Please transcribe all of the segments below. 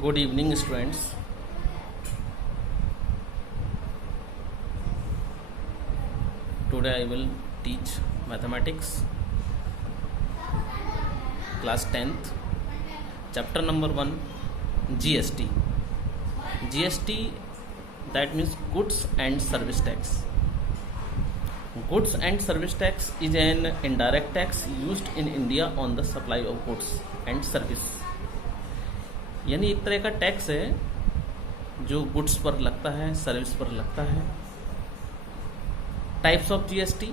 Good evening, students. Today I will teach mathematics, class 10th, chapter number 1, GST. GST, that means goods and service tax. Goods and service tax is an indirect tax used in India on the supply of goods and service. यानी एक तरह का tax है जो goods पर लगता है, service पर लगता है. Types of GST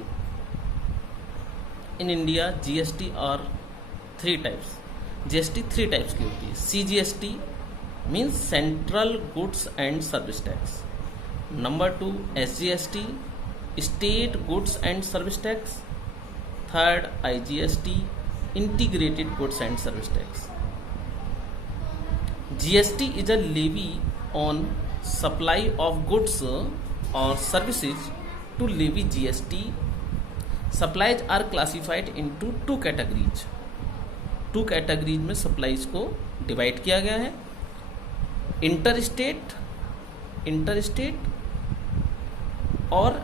in India, GST और 3 टाइप्स. जीएसटी 3 टाइप्स की होती है. CGST means central goods and service tax. Number 2 SGST, state goods and service tax. Third IGST, integrated goods and service tax. GST is a levy on supply of goods or services. To levy GST, supplies are classified into 2 categories. 2 categories में supplies को divide किया गया है. Interstate और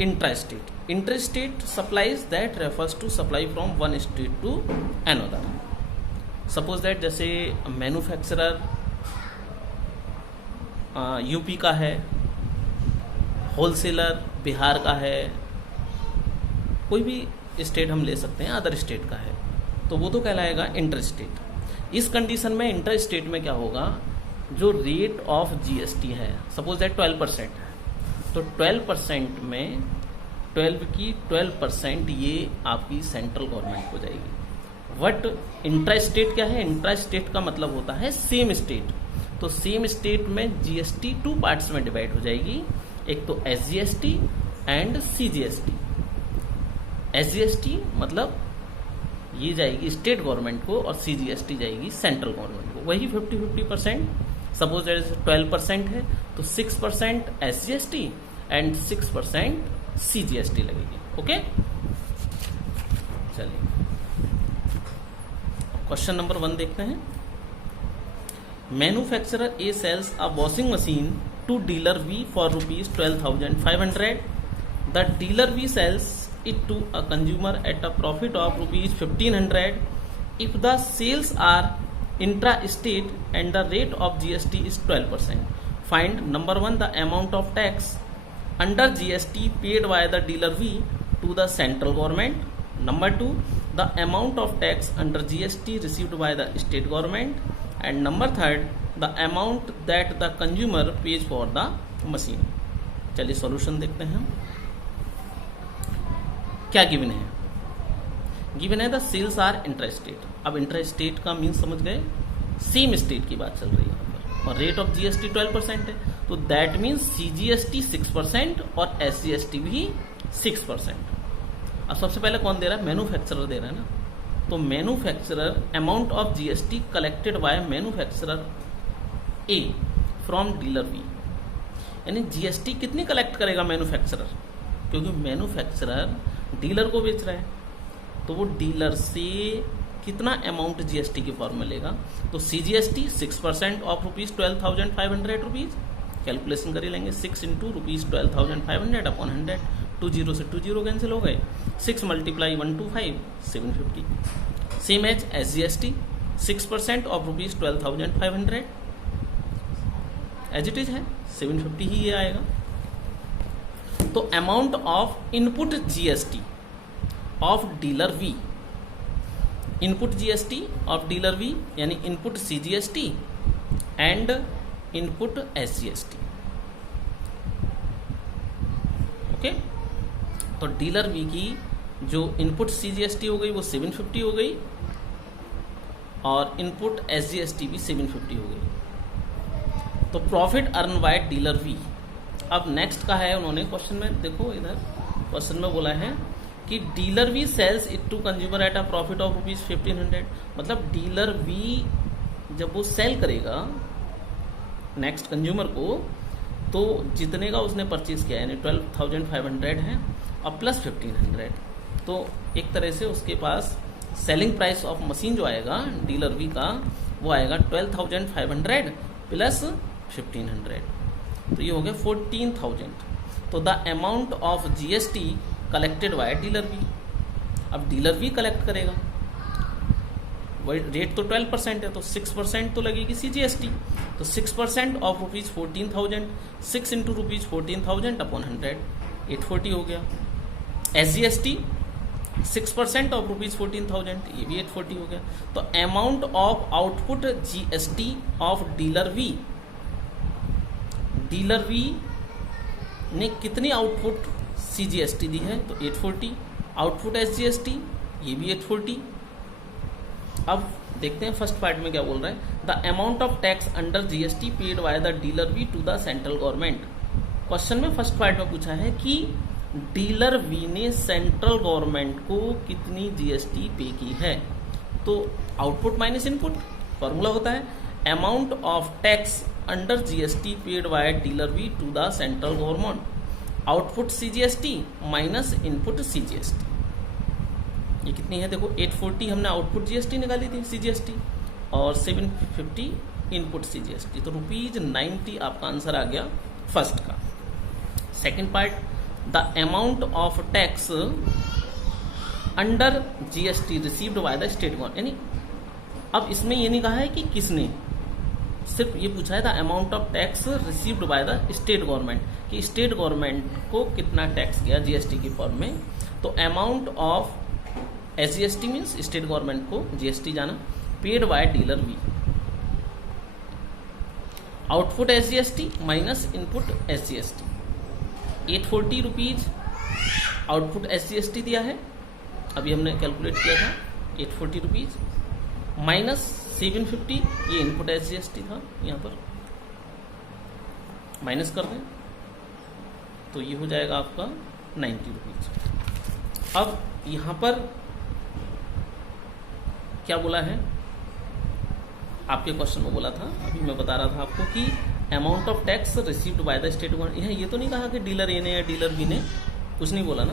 intrastate. Interstate supplies that refers to supply from one state to another. Suppose that जैसे manufacturer UP का है, wholesaler Bihar का है, कोई भी स्टेट हम ले सकते हैं, अदर स्टेट का है, तो वो तो कहलाएगा इंटर स्टेट. इस कंडीशन में इंटर स्टेट में क्या होगा, जो रेट ऑफ जीएसटी है सपोज दैट 12% है, तो 12% में 12 की 12% ये आपकी सेंट्रल गवर्नमेंट को जाएगी. वट इंट्रा स्टेट क्या है, इंट्रा स्टेट का मतलब होता है सेम स्टेट. तो सेम स्टेट में जीएसटी 2 पार्ट्स में डिवाइड हो जाएगी. एक तो एसजीएसटी एंड सीजीएसटी. एसजीएसटी मतलब ये जाएगी स्टेट गवर्नमेंट को और सीजीएसटी जाएगी सेंट्रल गवर्नमेंट को. वही 50-50%. सपोज 12% है तो 6% एसजीएसटी एंड 6% सीजीएसटी लगेगी. ओके, चलिए क्वेश्चन नंबर 1 देखते हैं. Manufacturer A sells a washing machine to dealer V for ₹12,500. The dealer V sells it to a consumer at a profit of ₹1,500. If the sales are intra state and the rate of GST is 12%. Find number 1 the amount of tax under GST paid by the dealer V to the central government. Number 2, the amount of tax under GST received by the state government. And number 3, the amount that the consumer pays for the machine. चलिए solution देखते हैं हम. क्या given है? Given है the sales are intrastate. अब intrastate का mean समझ गए, सेम स्टेट की बात चल रही है यहाँ पर, और रेट ऑफ जीएसटी 12% है, तो दैट मीन्स सीजीएसटी 6% और एसजीएसटी भी 6%. अब सबसे पहले कौन दे रहा है, मैन्युफैक्चरर दे रहा है ना. तो manufacturer amount of GST collected by manufacturer A from dealer B. यानी जीएसटी कितनी कलेक्ट करेगा मैन्युफैक्चरर, क्योंकि मैन्युफैक्चरर डीलर को बेच रहा है, तो वो डीलर से कितना अमाउंट जीएसटी के फॉर्म में लेगा. तो सीजीएसटी 6% ऑफ ₹12,500. कैलकुलेशन कर ही लेंगे. 6 इंटू ₹12,500 अपॉन 100. 2 0 से 2 0 कैंसिल हो गए. 6 multiply 1 2 5 750. Same as SGST 6% of ₹12,500 as it is है, 750 ही ये आएगा. तो amount of input GST of dealer V, input GST of dealer V यानी input CGST and input SGST. Okay, तो डीलर वी की जो इनपुट सीजीएसटी हो गई वो 750 हो गई और इनपुट एसजीएसटी भी 750 हो गई. तो profit earn by dealer V. अब नेक्स्ट का है, उन्होंने क्वेश्चन में देखो, इधर क्वेश्चन में बोला है कि dealer V sells it to consumer at a profit of ₹1,500. मतलब डीलर वी जब वो सेल करेगा नेक्स्ट कंज्यूमर को, तो जितने का उसने परचेज किया यानी 12,500 है और प्लस 1,500, तो एक तरह से उसके पास सेलिंग प्राइस ऑफ मशीन जो आएगा डीलर वी का वो आएगा 12,500 प्लस 1,500, तो ये हो गया 14,000। तो the amount of GST collected by dealer B, अब डीलर बी कलेक्ट करेगा, वही रेट तो 12% है, तो 6% तो लगेगी सीजीएसटी, तो 6% of rupees 14,000, 6 into rupees 14,000 upon 100, 840 हो गया। एसजीएसटी 6% ऑफ रुपीज 14,000, ये भी 840 हो गया। तो amount of output GST of dealer V, dealer V ने कितनी आउटपुट सीजीएसटी दी है, तो 840, आउटपुट एसजीएसटी ये भी 840। अब देखते हैं फर्स्ट पार्ट में क्या बोल रहा है, the amount of tax under GST paid by the dealer V to the central government. Question में फर्स्ट पार्ट में पूछा है कि डीलर वी ने सेंट्रल गवर्नमेंट को कितनी जीएसटी पे की है, तो आउटपुट माइनस इनपुट, फॉर्मूला होता है amount of tax under GST paid by dealer V to the central government, output CGST minus input CGST. ये कितनी है देखो, 840 हमने आउटपुट जीएसटी निकाली थी सीजीएसटी, और 750 इनपुट सीजीएसटी, तो ₹90 आपका आंसर आ गया फर्स्ट का। Second part, the amount of tax under GST received by the state government, यानी अब इसमें ये नहीं कहा है कि किसने, सिर्फ ये पूछा है the amount of tax received by the state government, कि स्टेट गवर्नमेंट को कितना टैक्स गया जीएसटी की फॉर्म में। तो amount of SGST means state government को जीएसटी जाना, paid by dealer we, output SGST minus input SGST, 840 rupees output SGST दिया है, अभी हमने कैलकुलेट किया था 840 रुपीज, माइनस 750 ये इनपुट एसजीएसटी था, यहाँ पर माइनस कर दें तो ये हो जाएगा आपका 90 रुपीज। अब यहाँ पर क्या बोला है, आपके क्वेश्चन में बोला था, अभी मैं बता रहा था आपको कि amount of tax received by the state government, ये तो नहीं कहा कि डीलर ए ने या डीलर बी ने, कुछ नहीं बोला ना,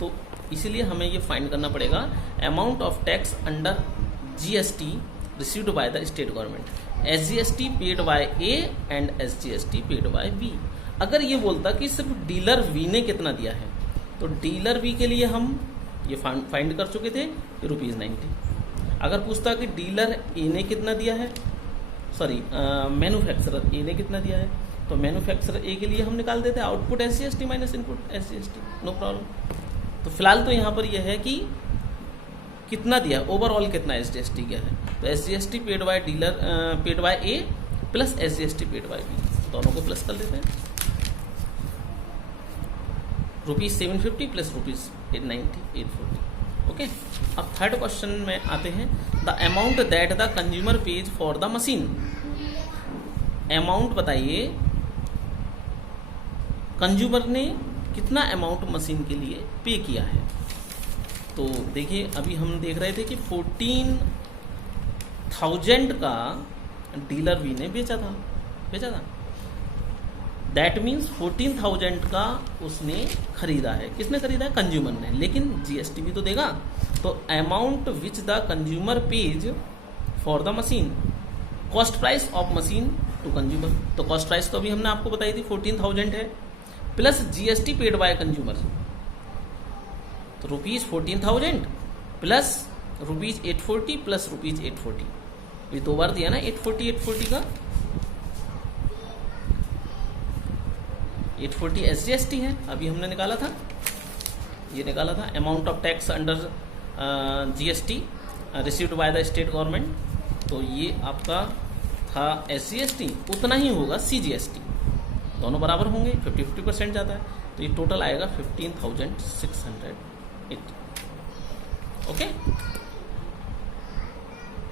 तो इसीलिए हमें ये फाइंड करना पड़ेगा amount of tax under GST received by the state government, SGST paid by A and SGST paid by B. अगर ये बोलता कि सिर्फ डीलर वी ने कितना दिया है, तो डीलर बी के लिए हम ये फाइंड कर चुके थे कि ₹90। अगर पूछता कि डीलर ए ने कितना दिया है, सॉरी मैन्युफैक्चरर ए ने कितना दिया है, तो मैन्युफैक्चरर ए के लिए हम निकाल देते हैं output SGST minus input SGST, no problem. तो फिलहाल तो यहाँ पर यह है कि कितना दिया, ओवरऑल कितना एसजीएसटी गया है, तो SGST paid by dealer paid by A plus SGST paid by B, दोनों को प्लस कर देते हैं, ₹750 प्लस ₹890, 840। ओके, अब थर्ड क्वेश्चन में आते हैं, the amount that the consumer pays for the machine. Amount बताइए कंज्यूमर ने कितना अमाउंट मशीन के लिए पे किया है। तो देखिए अभी हम देख रहे थे कि 14,000 का डीलर वी ने बेचा था, दैट मीन्स 14,000 का उसने खरीदा है, किसने खरीदा है, कंज्यूमर ने, लेकिन जीएसटी भी तो देगा। तो amount which the consumer pays for the machine, cost price of machine to consumer, तो कॉस्ट प्राइस तो अभी हमने आपको बताई थी 14,000 है, plus GST paid by consumer, तो ₹14,000 प्लस ₹840 प्लस ₹840, ये 2 बार दिया ना 840 का, 840 एसजीएसटी है, अभी हमने निकाला था, ये निकाला था amount of tax under GST received by the state government, तो ये आपका था एसजीएसटी, उतना ही होगा सीजीएसटी, दोनों बराबर होंगे, 50-50% जाता है, तो ये टोटल आएगा 15,680। ओके।